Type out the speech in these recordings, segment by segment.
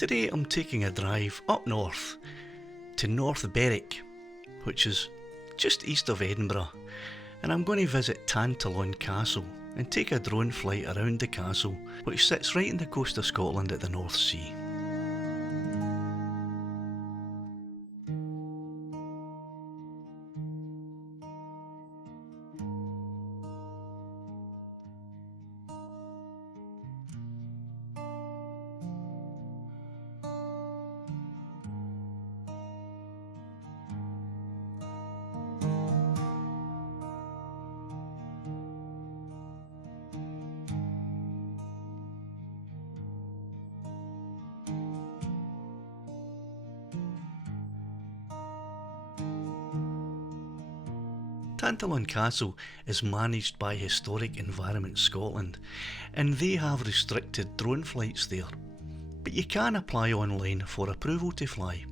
Today I'm taking a drive up north to North Berwick, which is just east of Edinburgh, and I'm going to visit Tantallon Castle and take a drone flight around the castle, which sits right in the coast of Scotland at the North Sea. Tantallon Castle is managed by Historic Environment Scotland, and they have restricted drone flights there, but you can apply online for approval to fly.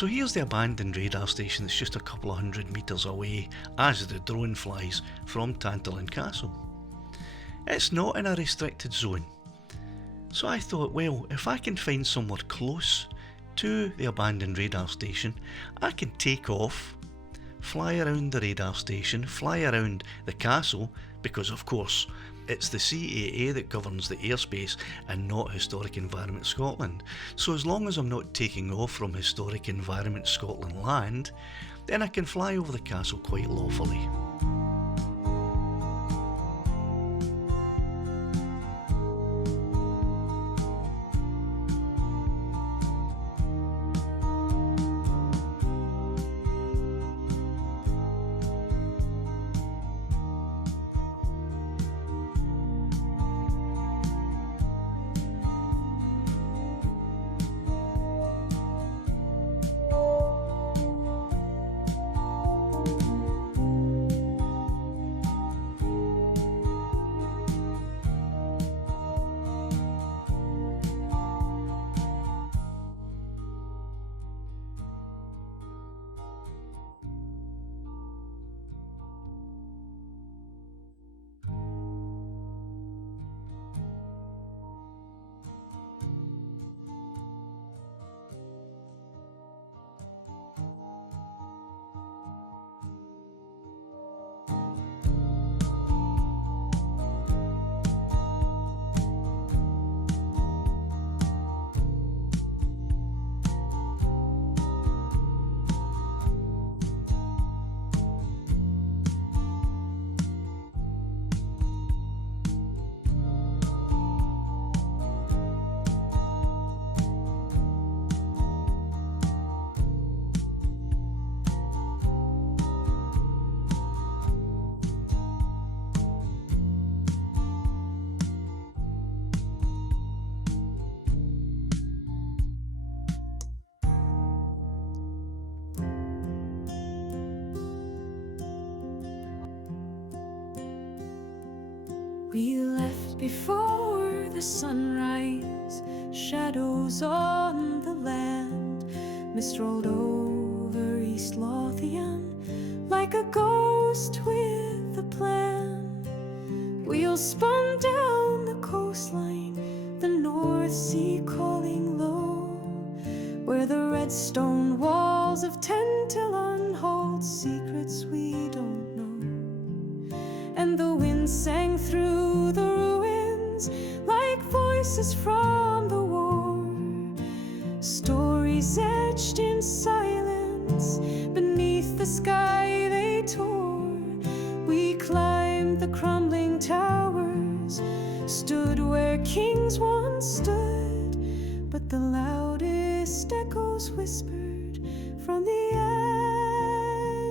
So here's the abandoned radar station that's just a couple of 100 metres away as the drone flies from Tantallon Castle. It's not in a restricted zone, so I thought, well, if I can find somewhere close to the abandoned radar station, I can take off, fly around the radar station, fly around the castle, because of course it's the CAA that governs the airspace and not Historic Environment Scotland. So as long as I'm not taking off from Historic Environment Scotland land, then I can fly over the castle quite lawfully. We left before the sunrise, shadows on the land. Mist rolled over East Lothian like a ghost with a plan. Wheels spun down the coastline, the North Sea calling low, where the red stone walls of Tantallon hold secrets we don't know. And the wind sang through the ruins like voices from the war, stories etched in silence beneath the sky they tore. We climbed the crumbling towers, stood where kings once stood, but the loudest echoes whispered from the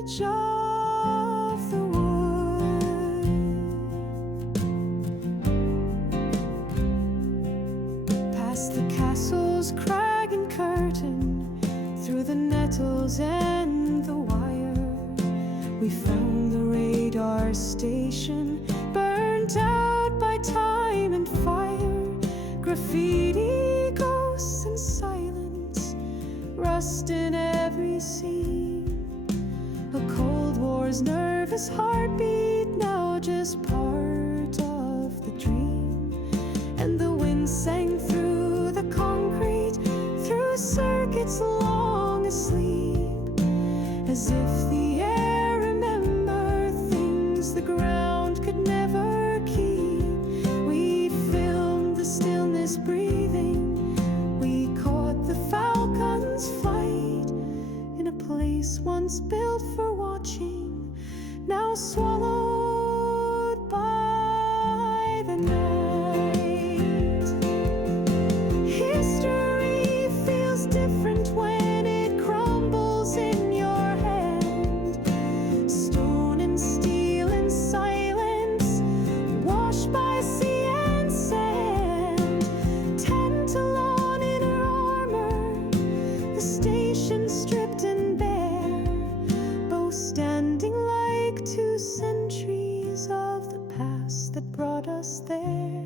edge of the wood. Past the castle's crag and curtain, through the nettles and the wire, we found the radar station, burnt out by time and fire. Graffiti, ghosts and silence, rust in every scene. A Cold War's nervous heartbeat, now just part of the dream. And the wind sang through the concrete, through circuits long asleep, as if the air remembered things the ground could never keep. We filmed the stillness breathing, we caught the falcon's flight in a place once built for watching, now swallowed by the night. History feels different when it crumbles in your hand. Stone and steel in silence, washed by sea and sand. Tantallon in her armor, the station stripped and bare, both standing like 2 centuries of the past that brought us there.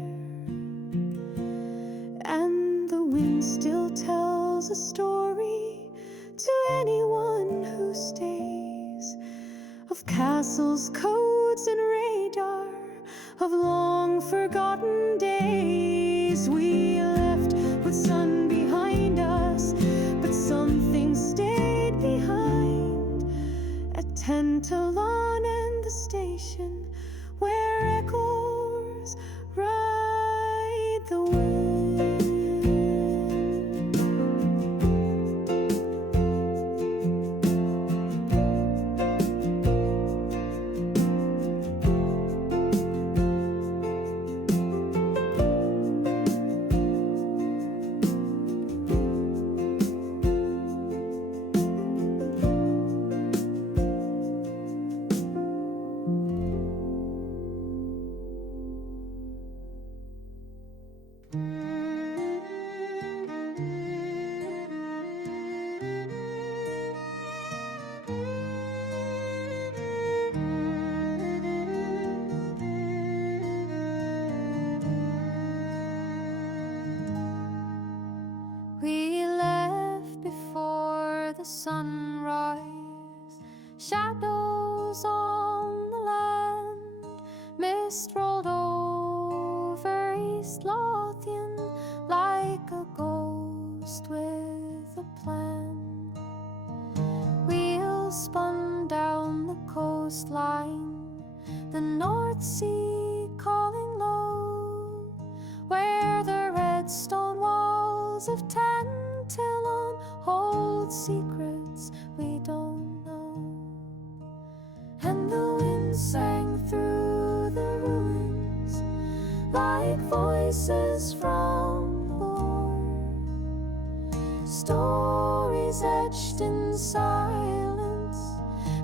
And the wind still tells a story to anyone who stays, of castles, codes and radar, of long forgotten days. We left with sun behind us, but something stayed behind at Tantallon and the station, where echoes ride the wind. We left before the sunrise, shadows on the land. Mist rolled over East Lothian like a ghost with a plan. Wheels spun down the coastline, the North Sea calling low, where the red stone walls of Tantallon hold secrets we don't know. And the wind sang through the ruins like voices from the war, stories etched in silence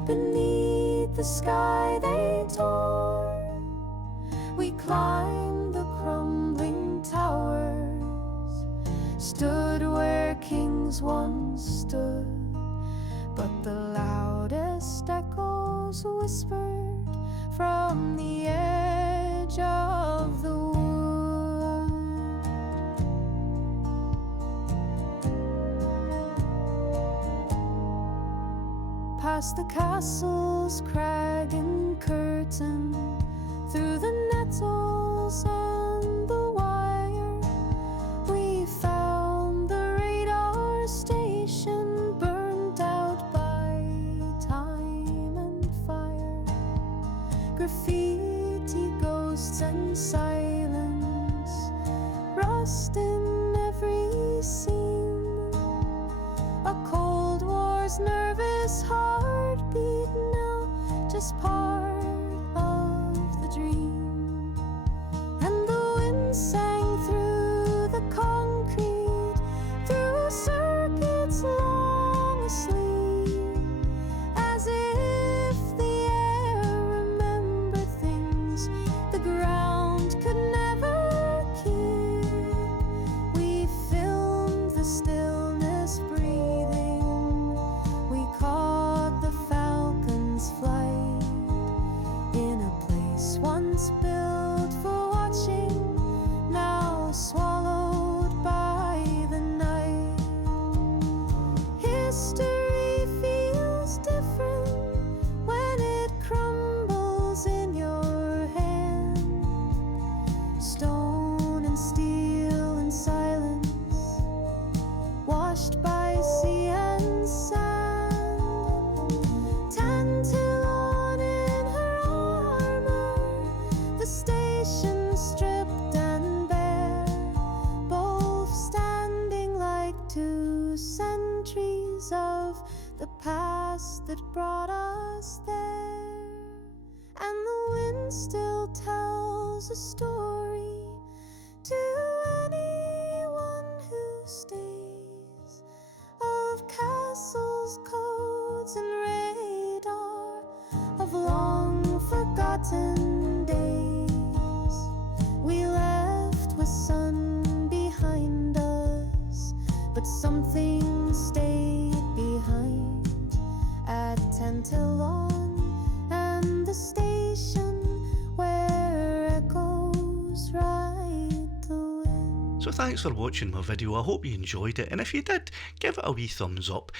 beneath the sky they tore. We climbed the crumbling towers, stood where kings once stood, but the loudest echoes whispered from the edge of past the castle's crag and curtain, through the nettles and the wire, we found the radar station burnt out by time and fire. Graffiti, ghosts and silence, rust in every seam, a Cold War's nervous heartbeat now, just part of the dream. And the wind sang through the concrete, through circuits long asleep, as if the air remembered things the ground could never keep. We filmed the stillness breathing, we caught the falcon's flight in a place once built for watching, now swallowed by the night. History feels different when it crumbles in your hand. Stone and steel and silence, washed by sea and sand. Tantallon in her armor, the station stripped and bare, both standing like two centuries of the past that brought us there. And the wind still tells a story to anyone who stays, of castles, codes and radar, of long forgotten days. We left with sun behind us, but something stayed behind at Tantallon, and the station where echoes ride the wind. So thanks for watching my video, I hope you enjoyed it, and if you did, give it a wee thumbs up.